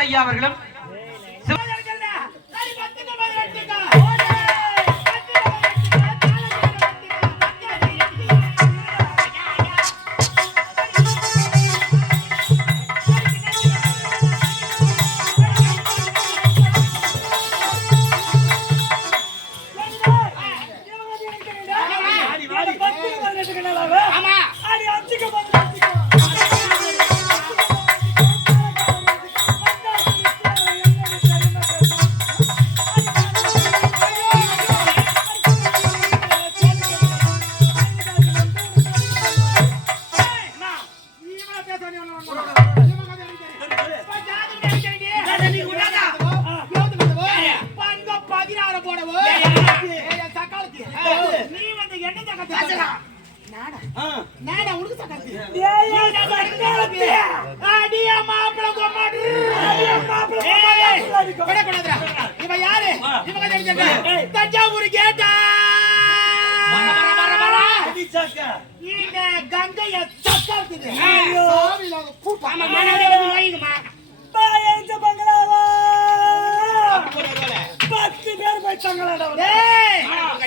ஐயா அவர்களும் தஞ்சாவூர் கேட்டா கங்கைய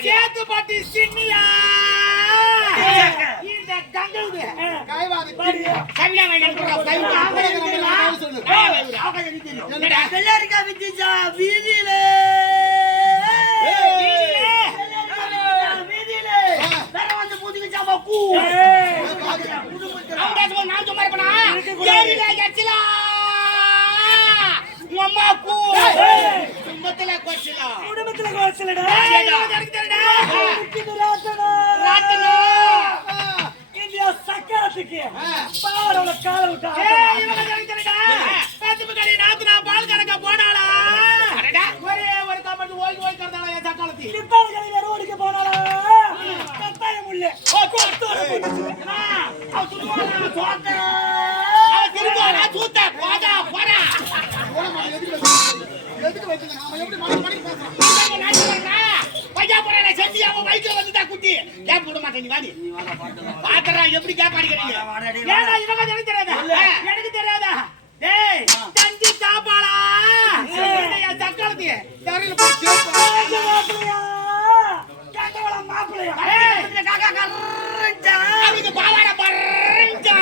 சேத்துப்பட்டி சின்னியா இந்த வீதியில வந்து புதுக்கு சாமா கூ நான் சும்மா இருப்பனா அம்மா கூ குடும்பத்துல கோச்சலடா இந்தியா சக்கரத்துக்கு பாரோட கால விட்டா பால் கணக்க போனாளா ஒரே ஒரு காமெண்ட் ஓய் கறந்தாளா என் சக்காலத்தி சித்தாளை வேற ஓடிக்க போனாளா கட்டாயம் உள்ள எதுக்கு வைக்கணும் நாம எப்படி மாடி பேசுறோம் பையா போறல செஞ்சியாம மைக்ல வந்துடா குட்டி கேப் போட மாட்டே நீ வாடி பாக்கறா எப்படி கேப் அடிக்கறீங்க ஏடா இவங்க எனக்கு தெரியாதா டேய் தஞ்சி தாபாளா ஏய் சக்கலத்தி தரையில போய் கேப்பா கண்டவள மாப்பிளையா ஏய் காக்கா கரஞ்சா அதுக்கு பாவாடை பரஞ்சா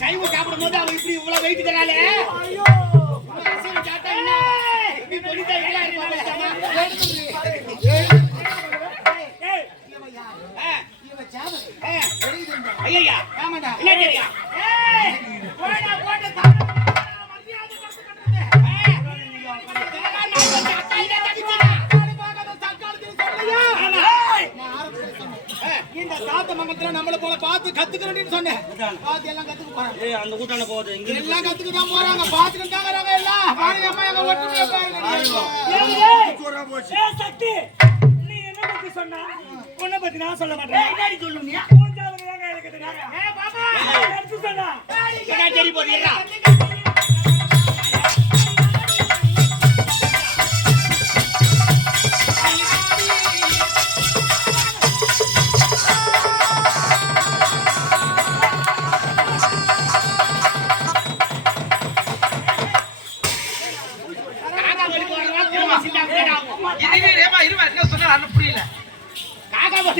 சைவ சாப்பிடும் போது அவ இப்படி இவ்வளவு வெயிட் தராளே ஐயோ சாப்பிட்டா என்ன இப்படி சொல்லிட்டா ஐயா ஆமாடா என்ன தெரியா ஏய் போடா போடா மரியாதை கொடுத்து இந்த சாத்த மங்கத்துல நம்மள போல பார்த்து கத்துக்கணும்னு சொன்னேன். பார்த்து எல்லாம் கத்துக்க போறாங்க. ஏய் அந்த கூட்டான போகுது. இங்க எல்லாம் கத்துக்க தான் போறாங்க. பார்த்துட்டு தாங்கறாங்க எல்லாம். பாருங்க அம்மா எங்க ஒட்டுமே பாருங்க. ஏய் சோரா போச்சு. ஏய் சக்தி நீ என்ன பத்தி சொன்னா? உன்னை பத்தி நான் சொல்ல மாட்டேன். ஏய் என்னடி சொல்லுனியா? மூஞ்சாவது ஏங்க இருக்குதுங்க. ஏய் பாப்பா எடுத்து சொன்னா. என்ன தெரி போறீரா?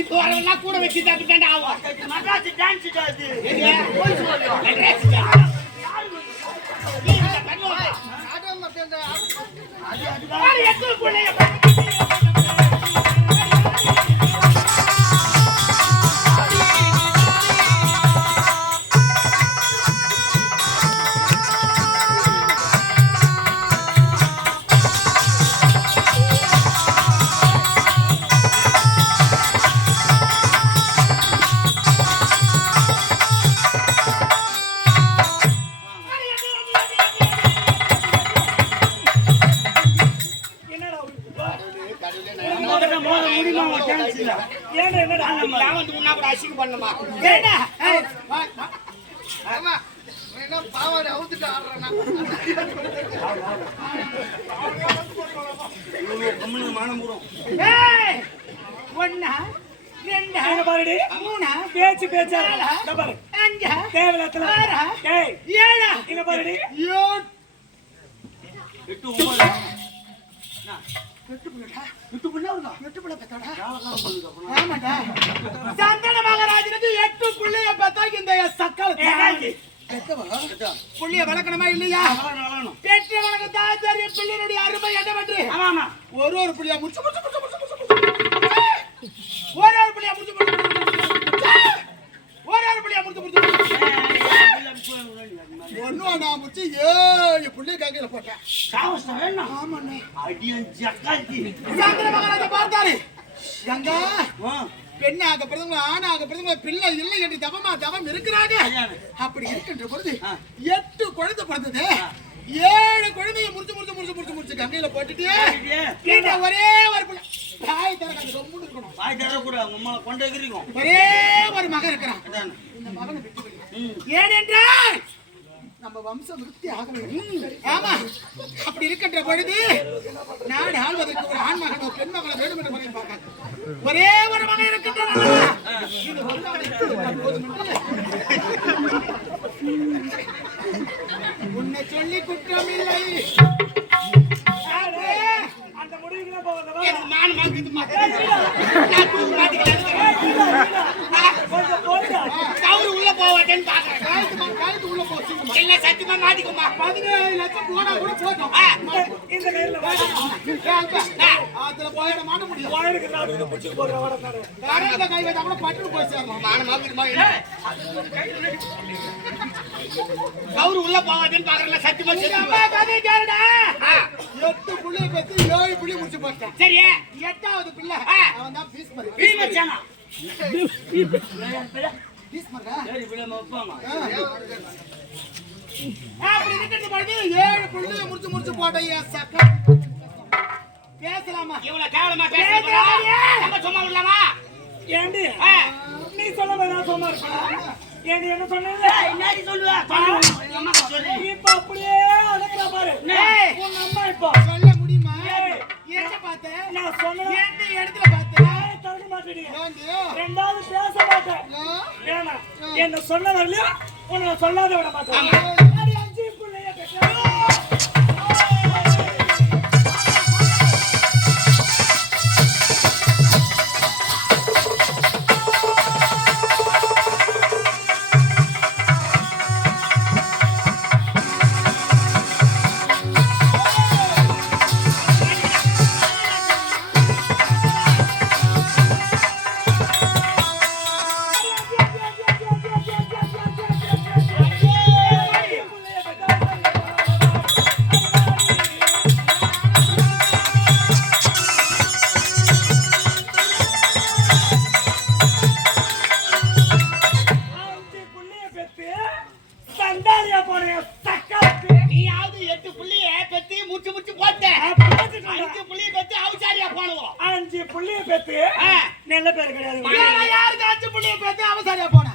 இப்போ வரவெல்லாம் கூட வச்சு தப்பிட்டாண்டா ஆகும். மகாசி டான்ஸ் அது எங்க? போய் சொல்லுங்க மெட்ராஸ் தான். நீ இந்த கண்ணுவா. அது எட்டு புள்ளைய அசிங்க பண்ணுமா பாவாடை அவுத்துட்டு ஆடுறேன்னா ஒன்னா ரெண்டா பாருடி மூணா பேச்சு பேச்சா பாரு அஞ்சா தேவலத்துல ஆறா டேய் ஏழா இங்க பாருடி 8 9 சந்தன மகாராஜனுக்கு 8 புள்ளைய பெத்தா இந்த சக்கல் புள்ளிய வளர்க்கணுமா இல்லையா? பெற்ற வளர்க்க தான் தெரியும் பிள்ளையினுடைய அருமை என்னவென்று. ஒரு புள்ளியா முடிச்சு ஒரு புள்ளியா முடிச்சு ஒன்னும் நான் முடிச்சு 7 புள்ளிய கையில போட்டேன். சந்திர மகாராஜா பார்த்தாரு, எங்க பெண்ணாக பிறந்தவங்க ஆணாக பிறந்தவங்க பிள்ளை இல்லை என்று தவம் இருக்கிறாங்க. அப்படி இருக்கின்ற பொழுது 8 குழந்தை பிறந்தது. 7 குழந்தைய முடிச்சு கங்கையில போட்டுட்டு ஒரே ஒரு பிள்ளை தாய் தரக்காது ரொம்ப இருக்கணும். வாய் தர கூட உம்மா கொண்டே இருக்கோம். ஒரே ஒரு மகன் இருக்கிறான். இந்த மகனை விட்டு ஏனென்றால் நம்ம வம்சம் விருத்தி ஆக வேண்டும். ஆமா, அப்படி இருக்கின்ற பொழுது நாடு ஆள்வதற்கு ஒரு ஆண் மகன் ஒரு பெண் மகளை வேண்டும் என்று மகன் பார்க்க ஒரே ஒரு மகன் இருக்கின்றான். உன்னை சொல்லி குற்றம் இல்லை. அந்த முடிவுல போவதா நான் மாத்திட்டு அவரு உள்ள போவாட்டேன்னு பாக்குறேன். காலத்து உள்ள போச்சு இல்ல சத்தியமா மாட்டிக்குமா 17 லட்சம் போனா கூட போட்டோம். இந்த நேர்ல அதுல போயிட மாட்ட முடியும். வாயிருக்கு நாடு புடிச்சு போற வர நாடு கடல்ல கை வச்சா கூட பட்டு போய் சேரலாம். மான மாத்திடுமா அவரு உள்ள போவாட்டேன்னு பாக்குறேன். சத்தியமா அம்மா கதை கேளுடா. 8 புள்ளை பத்தி 7 புள்ளி முடிச்சு போட்டேன். சரி 8வது பிள்ளை அவன் தான் பீஸ் மரி. பீஸ் மச்சானா பீஸ் மரா சரி பிள்ளை மப்பாங்க. அப்படி இருக்கிறது பொழுது 7 புள்ளிய முடிச்சு போட்டேன். சக்க பேசலாமா? இவ்வளவு கேவலமா பேசுறீங்க. நம்ம சும்மா விடலாமா? ஏண்டி நீ சொல்ல நான் சும்மா இருக்கேன். ஏண்டி என்ன சொன்னீங்க? என்னடி சொல்லுவ? அம்மா சொல்லு. இப்ப அப்படியே அடக்குற பாரு. உங்க அம்மா இப்ப சொல்ல முடியுமா? ஏன் பார்த்த? நான் சொன்ன எந்த இடத்துல பார்த்த? தடுக்க மாட்டேடி. ஏண்டியோ? ரெண்டாவது பேச மாட்டேன். ஏனா என்ன சொன்ன வரலையா? உன்னை சொல்லாத விட மாட்டேன். அடி 5 புள்ளைய பெற்ற நல்ல பேர் கிடையாது. யாருக்கு 5 புள்ளிய பேத்து அவசாரியா போனா?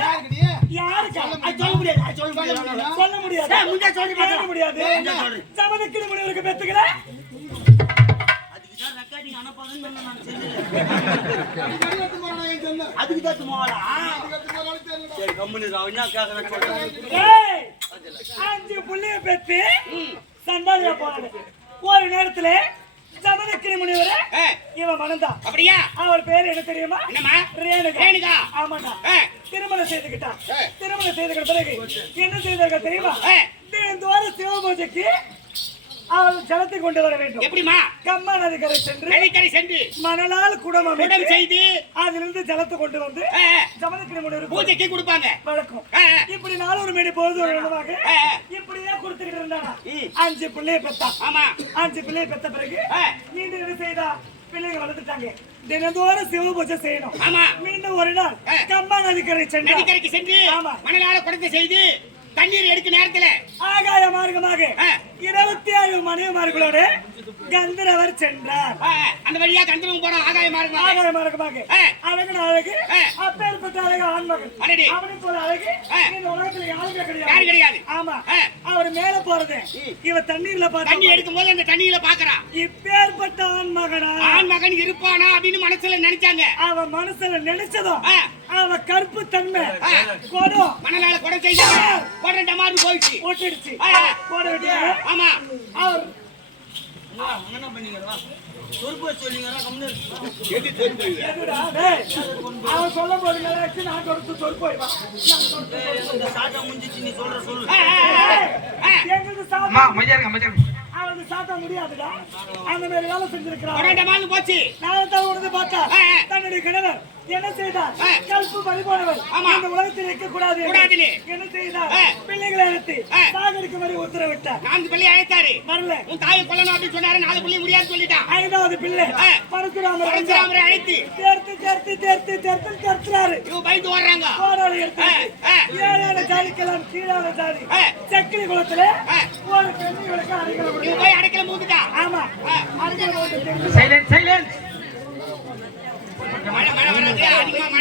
யாருக்கு? யாருக்கு? சொல்ல முடியாது. சொல்ல முடியாது. முன்ன சொல்லி பார்க்க முடியாது. சமதக்கிற முடிவுக்கு பெத்துக்கல. அதுக்கு தான் ரெக்கார்டிங் அனுப்பாதன்னு நான் சொல்லல. அதுக்கு தான் துமாவலா? சரி கம்முனு ரா. என்ன கேக்குறேன் சொல்றேன். ஏய் 5 புள்ளிய பெத்து சண்டாலியா போறானே. ஒரு நேரத்துல ஜமதக்கினி முனிவரே ஆ, இவன் மணந்தான். அப்படியா? அவள் பேரு என்ன தெரியுமா? என்னம்மா? ரேணுகா. ரேணுகா. ஆமாண்டா. ஆ, திருமணம் செய்துக்கிட்டான். ஆ. திருமணம் செய்துக்கிட்ட பிறகு என்ன செய்தார்கள் தெரியுமா? ஆ, தினந்தோறும் சிவபூஜைக்கு அவள் ஜலத்தை கொண்டு வர வேண்டும். எப்படிம்மா? கம்மா நதிக்கரை சென்று நதிக்கரை சென்று மணலால் குடம் குடம் அமைத்து செய்து அதிலிருந்து ஜலத்தை கொண்டு வந்து ஆ, ஆ, ஜமதக்கினி முனிவர் பூஜைக்கு கொடுப்பாங்க. வழக்கம். ஆ, ஆ, இப்படி 4 மணி பொழுது ஒரு இடமாக ஆ, ஆ. இப்படியே கொடுத்துக்கிட்டு இருந்தானா. ம். 5 பிள்ளையை பெத்தான். ஆமா. 5 பிள்ளையை பெத்த பிறகு ஆ, மீண்டும் என்ன செய்தா? பிள்ளைங்க வளர்ந்துட்டாங்க. தினந்தோறும் சிவ பூஜை செய்யணும். ஆமா. மீண்டும் ஒரு நாள் ஆ. கம்மா நதிக்கரை சென்றார். நதிக்கரைக்கு சென்று ஆமா. மணலால குடத்தை செய்து தண்ணீர் எடுக்க நேரத்துல ஆகாய மார்க்கமாக ஆ, 27 மனைவிமார்களோடு கந்தரவர் சென்றார். ஆ, அந்த வழியா கந்தரும் போறோம் ஆகாய மார்க்கம். ஆகாய மார்க்கமாக ஆ. அழகு அழகு ஆ. அப்பேற்பட்ட அழகு ஆண்மகன். அடடே. அவனை போல அழகு ஆ. இந்த உலகத்துல யாருமே யாரு கிடையாது. கிடையாது. ஆமா. ஆ. அவர் மேல போறது இவ தண்ணீர்ல தண்ணி பார்த்தா எடுக்கும் போது அந்த தண்ணியில பாக்குறான். இப்பேற்பட்ட ஆண்மகனா ஆண் மகன் இருப்பானா அப்படின்னு மனசுல நினைச்சாங்க. அவன் மனசுல நினைச்சதும் ஆ, அவன் கருப்பு தன்மை ஆ. கொடும் மணலால குடம் செய்து குடம் டமாரு போயிடுச்சு. ஒட்டிடுச்சு. ஆ, ஆ. போட விட்டாரு. ஆமா. அவர் என்ன பண்ணீங்களா சொற்ப சொல்லிங்களா கம்முன்னு எதுடா டேய், அவன் சொல்லும் போது நினைச்சு நான் கொடுத்து சொல் போய் வா. இந்த சாட்டா முடிஞ்சிச்சு நீ சொல்ற சொல்லு ஆ, ஆ, ஆ. எங்களுக்கு சாப்பிட அவனுக்கு சாப்பிட முடியாதுடா. அந்த மாதிரி வேலை செஞ்சிருக்கிறான். குடம் டமாரு போச்சு. நான் தான் உணர்ந்து பார்த்தா ஆ, ஆ. தன்னுடைய கணவர் என்ன செய்தார்? ஆ. கல்பு பறிபோனவர். ஆமா. இந்த உலகத்தில் இருக்க கூடாது. கூடாதுன்னு. என்ன செய்தார்? ஆ. பிள்ளைகளை அழைத்து ஆ. சாகடிக்கும்படி உத்தரவிட்டார். 4 பிள்ளை அழைத்தாரு. வரல. உன் தாயை கொல்லணும் அப்படின்னு சொன்னாரு. 4 பிள்ளை முடியாதுன்னு சொல்லிட்டான். 5வது பிள்ளை ஆ. பரசுராமர் பரசுராமரை அழைத்து கர்த்தராரு இவங்க பயந்து ஓடுறாங்க. போராளி எடுத்து ஆ, ஆ. ஏழான ஜாதிக்கெல்லாம் கீழான ஜாதி ஆ. சக்கிலி குளத்துல ஆ. ஒரு பெண்களுக்கு அடிக்கல இவங்க முடியும். போய் அடைக்கல மூந்துட்டான். ஆமா. அடிக்கல மழை மழை வராது. அதிகமா மழை